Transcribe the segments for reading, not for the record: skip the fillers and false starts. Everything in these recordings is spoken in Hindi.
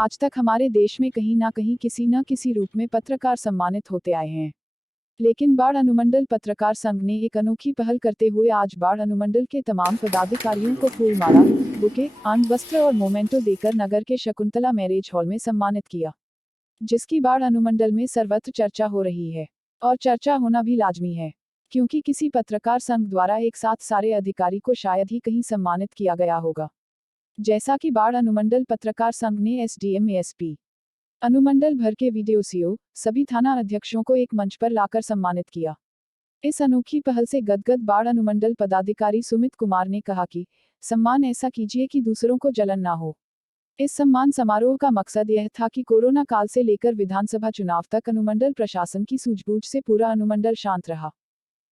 आज तक हमारे देश में कहीं ना कहीं किसी न किसी रूप में पत्रकार सम्मानित होते आए हैं। लेकिन बाढ़ अनुमंडल पत्रकार संघ ने एक अनोखी पहल करते हुए आज बाढ़ अनुमंडल के तमाम पदाधिकारियों को फूलमाला, बुके, आन वस्त्र और मोमेंटो देकर नगर के शकुंतला मैरिज हॉल में सम्मानित किया, जिसकी बाढ़ अनुमंडल में सर्वत्र चर्चा हो रही है। और चर्चा होना भी लाजमी है, क्योंकि किसी पत्रकार संघ द्वारा एक साथ सारे अधिकारी को शायद ही कहीं सम्मानित किया गया होगा। जैसा कि बाढ़ अनुमंडल पत्रकार संघ ने एसडीएम, एसपी, अनुमंडल भर के वीडीओ, सभी थाना अध्यक्षों को एक मंच पर लाकर सम्मानित किया। इस अनोखी पहल से गदगद बाढ़ अनुमंडल पदाधिकारी सुमित कुमार ने कहा कि सम्मान ऐसा कीजिए कि दूसरों को जलन ना हो। इस सम्मान समारोह का मकसद यह था कि कोरोना काल से लेकर विधानसभा चुनाव तक अनुमंडल प्रशासन की सूझबूझ से पूरा अनुमंडल शांत रहा।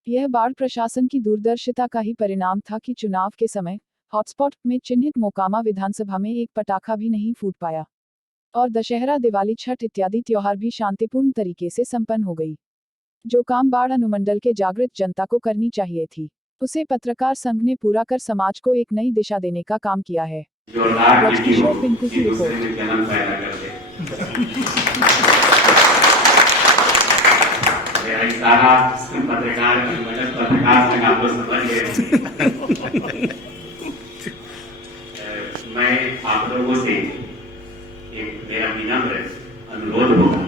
यह बाढ़ प्रशासन की दूरदर्शिता का ही परिणाम था कि चुनाव के समय हॉटस्पॉट में चिन्हित मोकामा विधानसभा में एक पटाखा भी नहीं फूट पाया और दशहरा, दिवाली, छठ इत्यादि त्योहार भी शांतिपूर्ण तरीके से संपन्न हो गई। जो काम बाढ़ अनुमंडल के जागृत जनता को करनी चाहिए थी, उसे पत्रकार संघ ने पूरा कर समाज को एक नई दिशा देने का काम किया है। ब्रजकिशोर पिंकू की रिपोर्ट। मैं आप लोगों से एक मेरा विनम्र अनुरोध होगा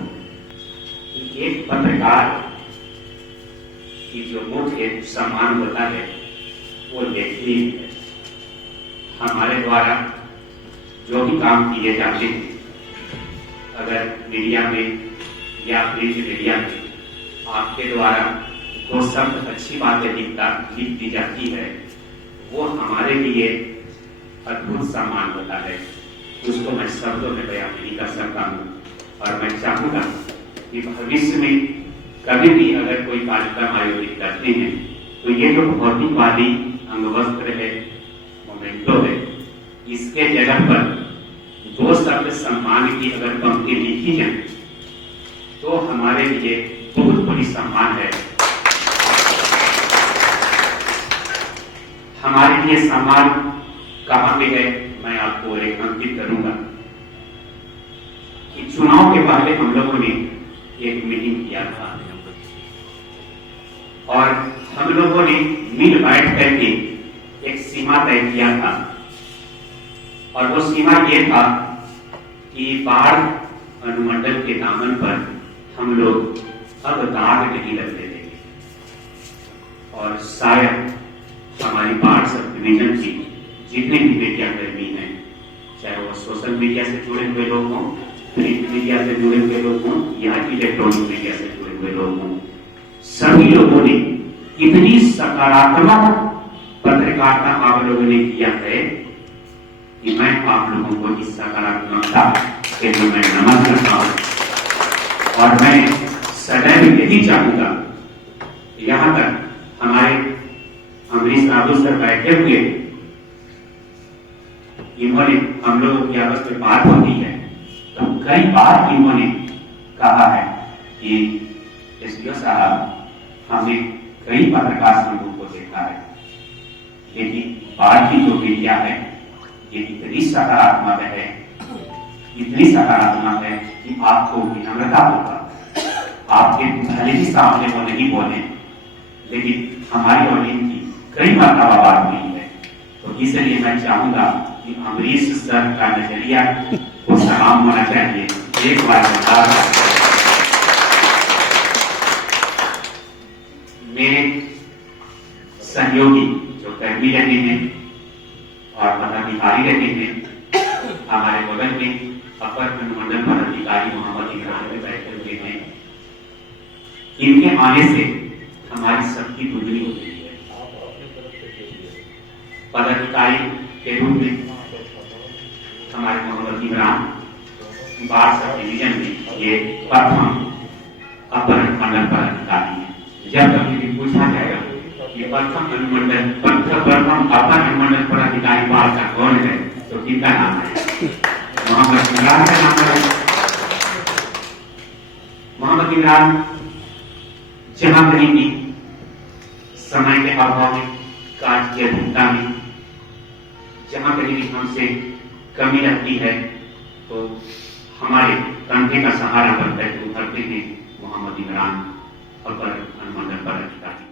कि एक पत्रकार की जो मुख्य सम्मान होता है वो लेखनी है। हमारे द्वारा जो भी काम किए जाते हैं, अगर मीडिया में या प्रिंट मीडिया में आपके द्वारा जो शब्द अच्छी बातें लिख दी जाती है, वो हमारे लिए अद्भुत सम्मान होता है। उसको मैं शब्दों में बयान नहीं कर सकता हूँ। और मैं चाहूंगा कि भविष्य में कभी भी अगर कोई कार्यक्रम आयोजित करते हैं तो ये जो भौतिकवादी अंगवस्त्र है, मोमेंटो है, इसके जगह पर दो शब्द सम्मान की अगर पंक्ति लिखी जाए तो हमारे लिए बहुत बड़ी सम्मान है। हमारे लिए सम्मान कहां पे है, मैं आपको रेखांकित करूंगा कि चुनाव के पहले हम लोगों ने एक मीटिंग किया था और हम लोगों ने मिल बैठ करके एक सीमा तय किया था। और वो सीमा ये था कि बाढ़ अनुमंडल के दामन पर हम लोग अब दाग नहीं लगने देंगे। और शायद हमारी बाढ़ सब डिवीजन की जितने भी मीडिया कर्मी हैं, चाहे वो सोशल मीडिया से जुड़े हुए लोग हों, प्रिंट मीडिया से जुड़े हुए लोग हों या इलेक्ट्रॉनिक मीडिया से जुड़े हुए लोग हों, सभी लोगों ने इतनी सकारात्मक पत्रकारिता आप लोगों ने किया है कि मैं आप लोगों को इस सकारात्मकता के लिए मैं नमन करता हूं। और मैं सदैव यही चाहूंगा, यहां तक हमारे अमरीश राघव सर बैठे हुए, इन्होंने हम लोगों की आपस में बात होती है तो कई बार इन्होंने कहा है कि एसडीओ साहब, हमने कई पत्रकार संघों को देखा है, लेकिन बाढ़ की जो मीडिया है ये इतनी सकारात्मक है, इतनी सकारात्मक है कि आपको विनम्रता होगा। आपके भले ही सामने वो नहीं बोले, लेकिन हमारी और इनकी कई मरतबा बात हुई है। तो इसलिए मैं चाहूंगा कि अमरीश सर का नजरिया को सलाम होना चाहिए। एक बार मेरे सहयोगी जो कर्मी रहे हैं और पदाधिकारी रहे हैं, हमारे बगल में अपर अनुमंडल पदाधिकारी मोहम्मद इमरान में बैठे हुए हैं, इनके आने से हमारी सबकी दुगनी हो गई है। पदाधिकारी के रूप में हमारे मोहम्मद इमरान बाढ़ सब डिवीजन में ये प्रथम अपर अनुमंडल पदाधिकारी है। जब कभी भी पूछा जाएगा कि प्रथम अपर अनुमंडल पदाधिकारी बाढ़ का कौन है, तो किनका नाम है? मोहम्मद इमरान का नाम है। मोहम्मद इमरान जहां कहीं भी समय के अभाव में, कार्य की अधिकता में, जहां कहीं भी हमसे कमी रहती है, तो हमारे कंधे का सहारा बनकर जो उभरते हैं मोहम्मद इमरान अकबर अनुमंडल पदाधिकारी।